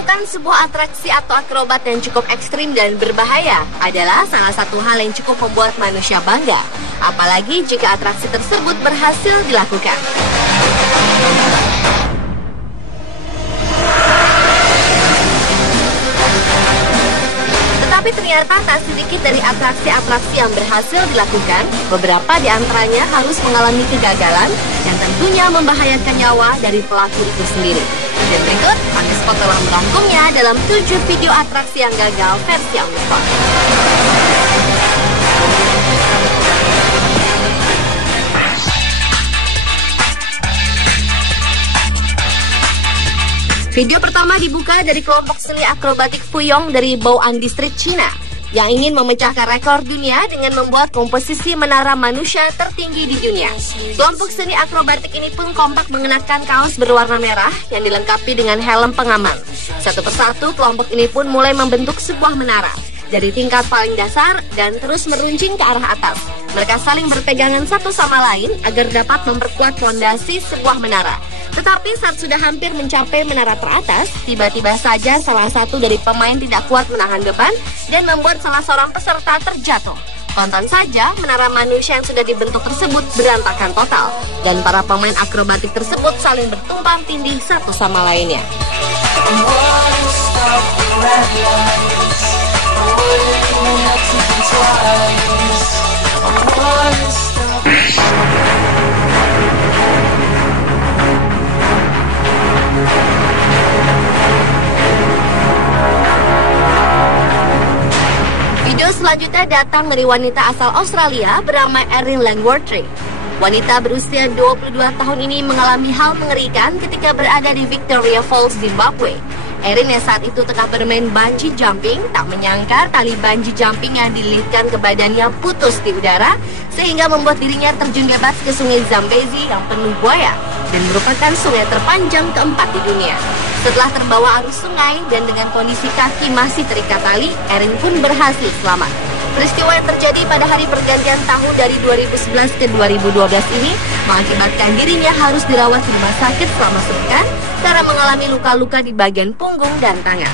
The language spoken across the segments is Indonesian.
Melakukan sebuah atraksi atau akrobat yang cukup ekstrim dan berbahaya adalah salah satu hal yang cukup membuat manusia bangga, apalagi jika atraksi tersebut berhasil dilakukan. Tapi ternyata tak sedikit dari atraksi-atraksi yang berhasil dilakukan, beberapa di antaranya harus mengalami kegagalan yang tentunya membahayakan nyawa dari pelaku itu sendiri. Dan berikut, On The Spot telah merangkumnya dalam 7 video atraksi yang gagal versi On The Spot. Video pertama dibuka dari kelompok seni akrobatik Fuyong dari Bao'an District, China, yang ingin memecahkan rekor dunia dengan membuat komposisi menara manusia tertinggi di dunia. Kelompok seni akrobatik ini pun kompak mengenakan kaos berwarna merah yang dilengkapi dengan helm pengaman. Satu persatu, kelompok ini pun mulai membentuk sebuah menara dari tingkat paling dasar dan terus meruncing ke arah atas. Mereka saling berpegangan satu sama lain agar dapat memperkuat fondasi sebuah menara. Tetapi saat sudah hampir mencapai menara teratas, tiba-tiba saja salah satu dari pemain tidak kuat menahan beban dan membuat salah seorang peserta terjatuh. Tonton saja, menara manusia yang sudah dibentuk tersebut berantakan total, dan para pemain akrobatik tersebut saling bertumpang tindih satu sama lainnya. Video selanjutnya datang dari wanita asal Australia bernama Erin Langworthy. Wanita berusia 22 tahun ini mengalami hal mengerikan ketika berada di Victoria Falls, Zimbabwe. Erin yang saat itu tengah bermain bungee jumping tak menyangka tali bungee jumping yang dililitkan ke badannya putus di udara sehingga membuat dirinya terjun bebas ke sungai Zambezi yang penuh buaya dan merupakan sungai terpanjang keempat di dunia. Setelah terbawa arus sungai dan dengan kondisi kaki masih terikat tali, Erin pun berhasil selamat. Peristiwa yang terjadi pada hari pergantian tahun dari 2011 ke 2012 ini mengakibatkan dirinya harus dirawat di rumah sakit selama sepekan karena mengalami luka-luka di bagian punggung dan tangan.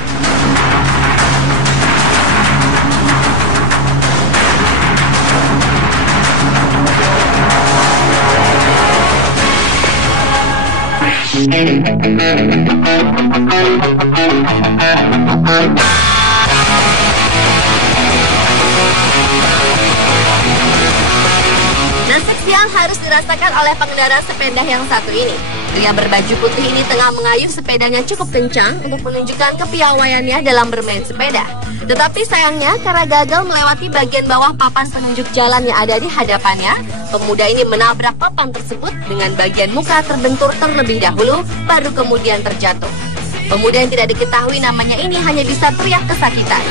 Nasib sial harus dirasakan oleh pengendara sepeda yang satu ini. Pria berbaju putih ini tengah mengayuh sepedanya cukup kencang untuk menunjukkan kepiawaiannya dalam bermain sepeda. Tetapi sayangnya karena gagal melewati bagian bawah papan penunjuk jalan yang ada di hadapannya, pemuda ini menabrak papan tersebut dengan bagian muka terbentur terlebih dahulu, baru kemudian terjatuh. Pemuda yang tidak diketahui namanya ini hanya bisa teriak kesakitan.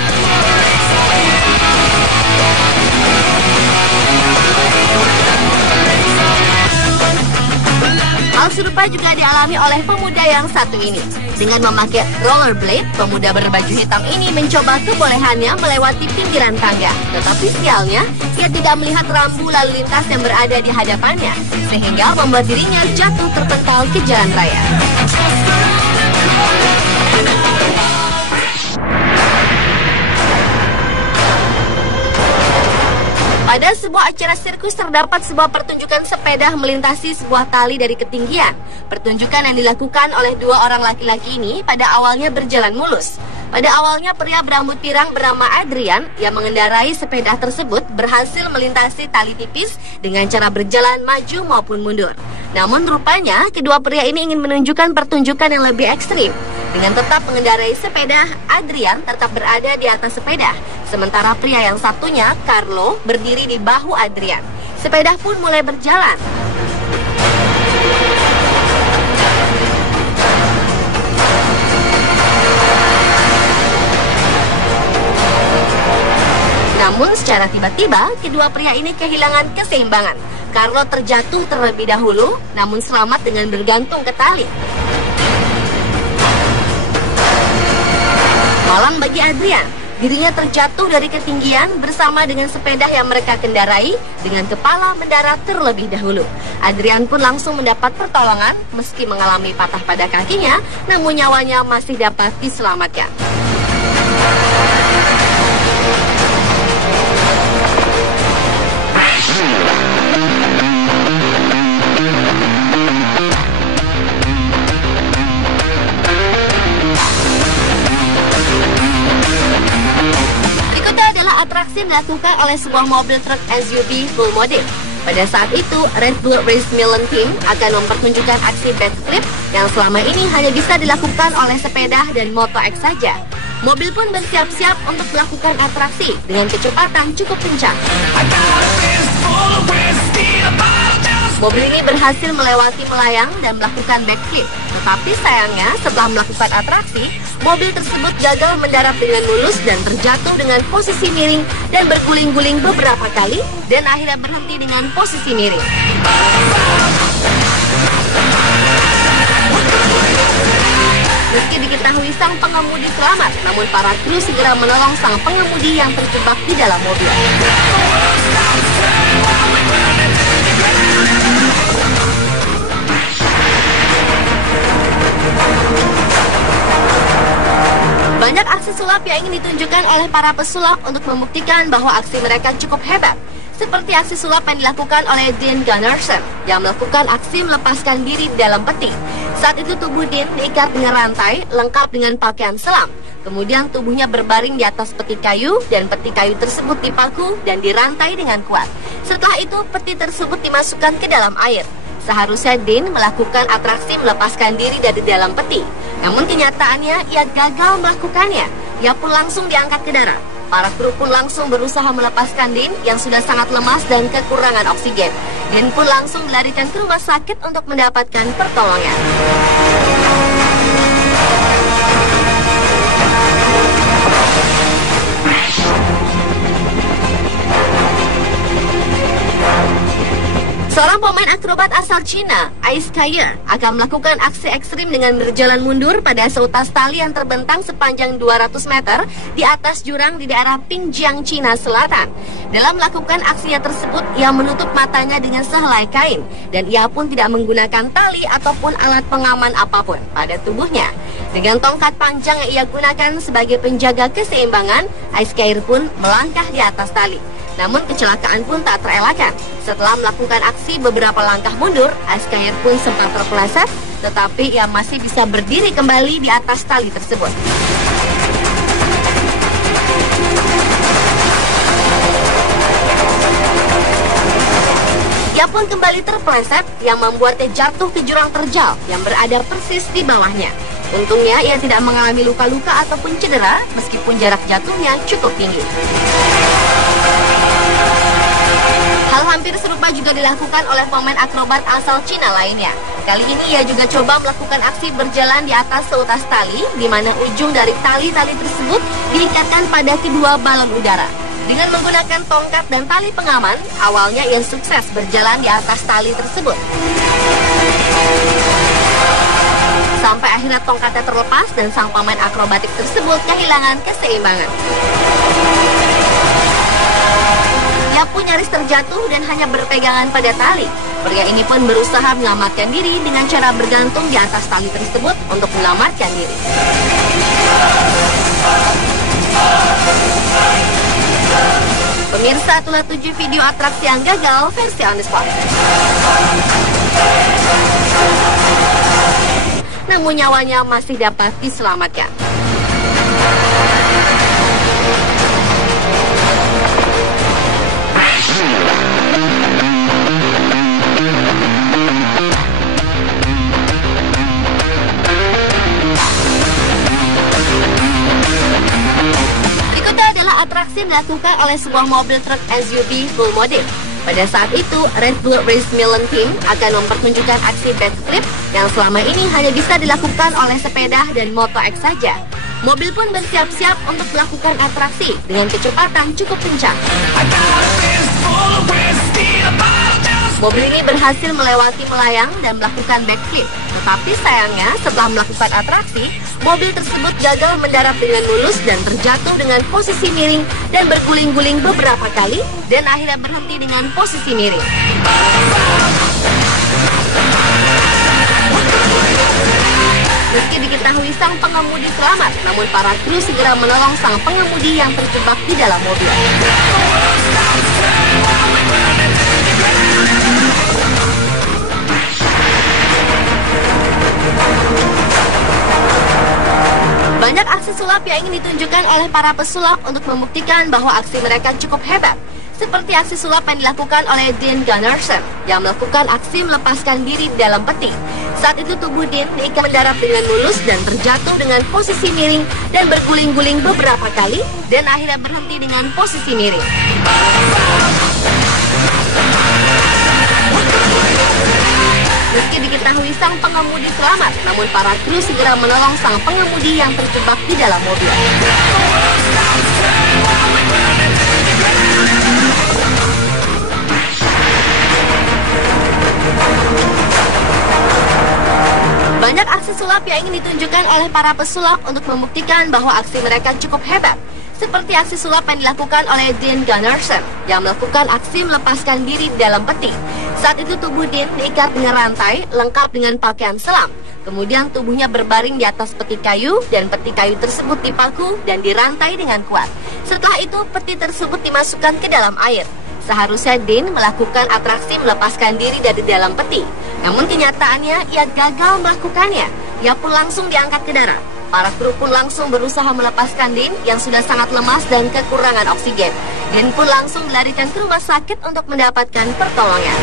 Hal serupa juga dialami oleh pemuda yang satu ini. Dengan memakai rollerblade, pemuda berbaju hitam ini mencoba kebolehannya melewati pinggiran tangga. Tetapi sialnya, ia tidak melihat rambu lalu lintas yang berada di hadapannya, sehingga membuat dirinya jatuh terpental ke jalan raya. Pada sebuah acara sirkus terdapat sebuah pertunjukan sepeda melintasi sebuah tali dari ketinggian. Pertunjukan yang dilakukan oleh dua orang laki-laki ini pada awalnya berjalan mulus. Pada awalnya pria berambut pirang bernama Adrian yang mengendarai sepeda tersebut berhasil melintasi tali tipis dengan cara berjalan maju maupun mundur. Namun rupanya kedua pria ini ingin menunjukkan pertunjukan yang lebih ekstrim. Dengan tetap mengendarai sepeda, Adrian tetap berada di atas sepeda. Sementara pria yang satunya, Carlo, berdiri di bahu Adrian. Sepeda pun mulai berjalan. Namun secara tiba-tiba, kedua pria ini kehilangan keseimbangan. Carlo terjatuh terlebih dahulu, namun selamat dengan bergantung ke tali. Malang bagi Adrian. dirinya terjatuh dari ketinggian bersama dengan sepeda yang mereka kendarai dengan kepala mendarat terlebih dahulu. Adrian pun langsung mendapat pertolongan meski mengalami patah pada kakinya, namun nyawanya masih dapat diselamatkan. Atraksi dilakukan oleh sebuah mobil truk SUV full modif. Pada saat itu, Red Bull Race Milan Team akan mempertunjukkan aksi backflip yang selama ini hanya bisa dilakukan oleh sepeda dan Moto X saja. Mobil pun bersiap-siap untuk melakukan atraksi dengan kecepatan cukup kencang. Mobil ini berhasil melewati pelayang dan melakukan backflip. Tetapi sayangnya setelah melakukan atraksi, mobil tersebut gagal mendarat dengan mulus dan terjatuh dengan posisi miring dan berguling-guling beberapa kali dan akhirnya berhenti dengan posisi miring. Meski diketahui sang pengemudi selamat, namun para kru segera menolong sang pengemudi yang terjebak di dalam mobil. Banyak aksi sulap yang ingin ditunjukkan oleh para pesulap untuk membuktikan bahwa aksi mereka cukup hebat. Seperti aksi sulap yang dilakukan oleh Dean Gunnarsson yang melakukan aksi melepaskan diri di dalam peti. Saat itu tubuh Dean diikat dengan rantai lengkap dengan pakaian selam. Kemudian tubuhnya berbaring di atas peti kayu dan peti kayu tersebut dipaku dan dirantai dengan kuat. Setelah itu peti tersebut dimasukkan ke dalam air. Seharusnya Dean melakukan atraksi melepaskan diri dari dalam peti. Namun kenyataannya ia gagal melakukannya. Ia pun langsung diangkat ke darat. Para kru pun langsung berusaha melepaskan Dean yang sudah sangat lemas dan kekurangan oksigen. Dean pun langsung dilarikan ke rumah sakit untuk mendapatkan pertolongan. Seorang pemain akrobat asal Cina, Ice Kyer, akan melakukan aksi ekstrim dengan berjalan mundur pada seutas tali yang terbentang sepanjang 200 meter di atas jurang di daerah Pingjiang, Cina Selatan. Dalam melakukan aksinya tersebut, ia menutup matanya dengan sehelai kain, dan ia pun tidak menggunakan tali ataupun alat pengaman apapun pada tubuhnya. Dengan tongkat panjang yang ia gunakan sebagai penjaga keseimbangan, Ice Kyer pun melangkah di atas tali. Namun kecelakaan pun tak terelakkan. Setelah melakukan aksi beberapa langkah mundur, Ice Kyer pun sempat terpeleset, tetapi ia masih bisa berdiri kembali di atas tali tersebut. Ia pun kembali terpeleset yang membuatnya jatuh ke jurang terjal yang berada persis di bawahnya. Untungnya ia tidak mengalami luka-luka ataupun cedera meskipun jarak jatuhnya cukup tinggi. Hal hampir serupa juga dilakukan oleh pemain akrobat asal Cina lainnya. Kali ini ia juga coba melakukan aksi berjalan di atas seutas tali, di mana ujung dari tali-tali tersebut diikatkan pada kedua balon udara. Dengan menggunakan tongkat dan tali pengaman, awalnya ia sukses berjalan di atas tali tersebut. Sampai akhirnya tongkatnya terlepas dan sang pemain akrobatik tersebut kehilangan keseimbangan. Ia pun nyaris terjatuh dan hanya berpegangan pada tali. Pria ini pun berusaha menyelamatkan diri dengan cara bergantung di atas tali tersebut untuk menyelamatkan diri. Pemirsa, itulah 7 video atraksi yang gagal versi on the spot. Namun nyawanya masih dapat diselamatkan. Atraksi dilakukan oleh sebuah mobil truk SUV full modif. Pada saat itu, Red Bull Race Milan Team akan mempertunjukkan aksi backflip yang selama ini hanya bisa dilakukan oleh sepeda dan Moto X saja. Mobil pun bersiap-siap untuk melakukan atraksi dengan kecepatan cukup kencang. Mobil ini berhasil melewati melayang dan melakukan backflip. Tetapi sayangnya setelah melakukan atraksi, mobil tersebut gagal mendarat dengan mulus dan terjatuh dengan posisi miring dan berguling-guling beberapa kali dan akhirnya berhenti dengan posisi miring. Meski diketahui sang pengemudi selamat, namun para kru segera menolong sang pengemudi yang terjebak di dalam mobil. Banyak aksi sulap yang ingin ditunjukkan oleh para pesulap untuk membuktikan bahwa aksi mereka cukup hebat. Seperti aksi sulap yang dilakukan oleh Dean Gunnarsson yang melakukan aksi melepaskan diri di dalam peti. Saat itu tubuh Dean diikat mendarat dengan mulus dan terjatuh dengan posisi miring dan berguling-guling beberapa kali dan akhirnya berhenti dengan posisi miring. Meski diketahui sang pengemudi selamat, namun para kru segera menolong sang pengemudi yang terjebak di dalam mobil. Banyak aksi sulap yang ingin ditunjukkan oleh para pesulap untuk membuktikan bahwa aksi mereka cukup hebat. Seperti aksi sulap yang dilakukan oleh Dean Gunnarsson yang melakukan aksi melepaskan diri di dalam peti. Saat itu tubuh Dean diikat dengan rantai lengkap dengan pakaian selam. Kemudian tubuhnya berbaring di atas peti kayu dan peti kayu tersebut dipaku dan dirantai dengan kuat. Setelah itu peti tersebut dimasukkan ke dalam air. Seharusnya Dean melakukan atraksi melepaskan diri dari dalam peti. Namun kenyataannya ia gagal melakukannya. Ia pun langsung diangkat ke darat. Para kru pun langsung berusaha melepaskan Dean yang sudah sangat lemas dan kekurangan oksigen. Dean pun langsung dilarikan ke rumah sakit untuk mendapatkan pertolongan.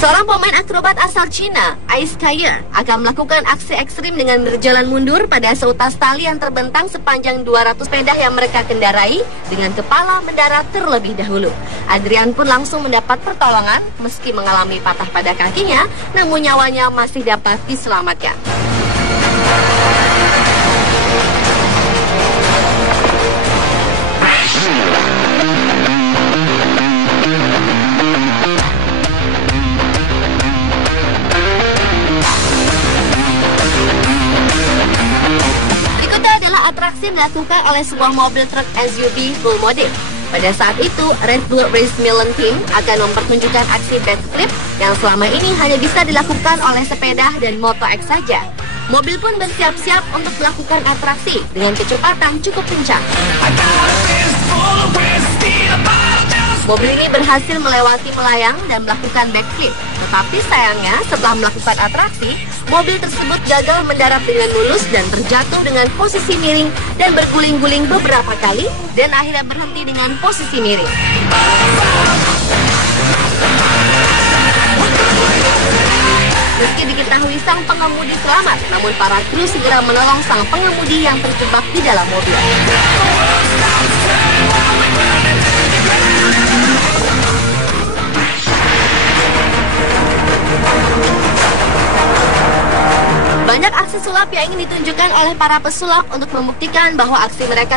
Seorang pemain akrobat asal Cina, Ice Kyer, akan melakukan aksi ekstrim dengan berjalan mundur pada seutas tali yang terbentang sepanjang 200 sepeda yang mereka kendarai dengan kepala mendarat terlebih dahulu. Adrian pun langsung mendapat pertolongan meski mengalami patah pada kakinya, namun nyawanya masih dapat diselamatkan. Atraksi dilakukan oleh sebuah mobil truk SUV full modif. Pada saat itu, Red Bull Race Milan Team akan mempertunjukkan aksi backflip yang selama ini hanya bisa dilakukan oleh sepeda dan Moto X saja. Mobil pun bersiap-siap untuk melakukan atraksi dengan kecepatan cukup kencang. Mobil ini berhasil melewati melayang dan melakukan backflip. Tetapi sayangnya setelah melakukan atraksi, mobil tersebut gagal mendarat dengan mulus dan terjatuh dengan posisi miring dan berguling-guling beberapa kali dan akhirnya berhenti dengan posisi miring. Meski diketahui sang pengemudi selamat, namun para kru segera menolong sang pengemudi yang terjebak di dalam mobil. Banyak aksi sulap yang ingin ditunjukkan oleh para pesulap untuk membuktikan bahwa aksi mereka